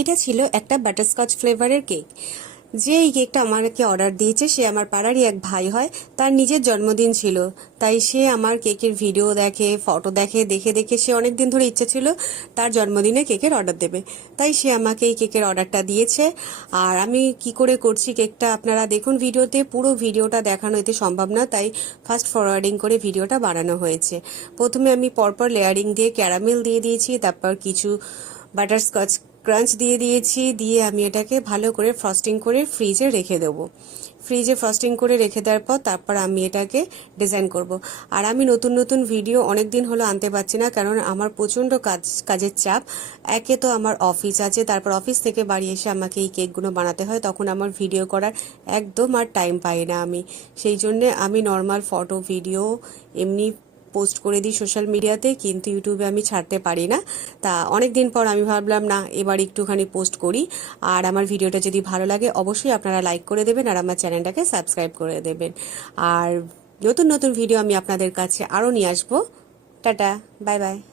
এটা ছিল একটা বাটারস্কচ ফ্লেভারের কেক। যে এই কেকটা আমাকে অর্ডার দিয়েছে সে আমার পাড়ারই এক ভাই হয়। তার নিজের জন্মদিন ছিল, তাই সে আমার কেকের ভিডিও দেখে, ফটো দেখে, দেখে দেখে সে অনেক দিন ধরে ইচ্ছে ছিল তার জন্মদিনে কেকের অর্ডার দেবে। তাই সে আমাকে এই কেকের অর্ডারটা দিয়েছে। আর আমি কি করে করছি কেকটা আপনারা দেখুন ভিডিওতে। পুরো ভিডিওটা দেখানো এতে সম্ভব না, তাই ফাস্ট ফরওয়ার্ডিং করে ভিডিওটা বানানো হয়েছে। প্রথমে আমি পরপর লেয়ারিং দিয়ে ক্যারামেল দিয়ে দিয়েছি, তারপর কিছু বাটারস্কচ ক্রাঞ্চ দিয়ে দিয়েছি, দিয়ে আমি এটাকে ভালো করে ফ্রস্টিং করে ফ্রিজে রেখে দেবো। ফ্রিজে ফ্রস্টিং করে রেখে দেওয়ার পর তারপর আমি এটাকে ডিজাইন করব। আর আমি নতুন নতুন ভিডিও অনেক দিন হলো আনতে পারছি না, কারণ আমার প্রচণ্ড কাজের চাপ। একে তো আমার অফিস আছে, তারপর অফিস থেকে বাড়ি এসে আমাকে এই কেকগুলো বানাতে হয়, তখন আমার ভিডিও করার একদম আর টাইম পাই না আমি। সেই জন্যে আমি নর্মাল ফটো ভিডিও এমনি পোস্ট করে দিই সোশ্যাল মিডিয়াতে, কিন্তু ইউটিউবে আমি ছাড়তে পারি না। তা অনেক দিন পর আমি ভাবলাম না এবার একটুখানি পোস্ট করি। আর আমার ভিডিওটা যদি ভালো লাগে অবশ্যই আপনারা লাইক করে দেবেন আর আমার চ্যানেলটাকে সাবস্ক্রাইব করে দেবেন। আর নতুন নতুন ভিডিও আমি আপনাদের কাছে আরও নিয়ে আসবো। Tata, bye bye.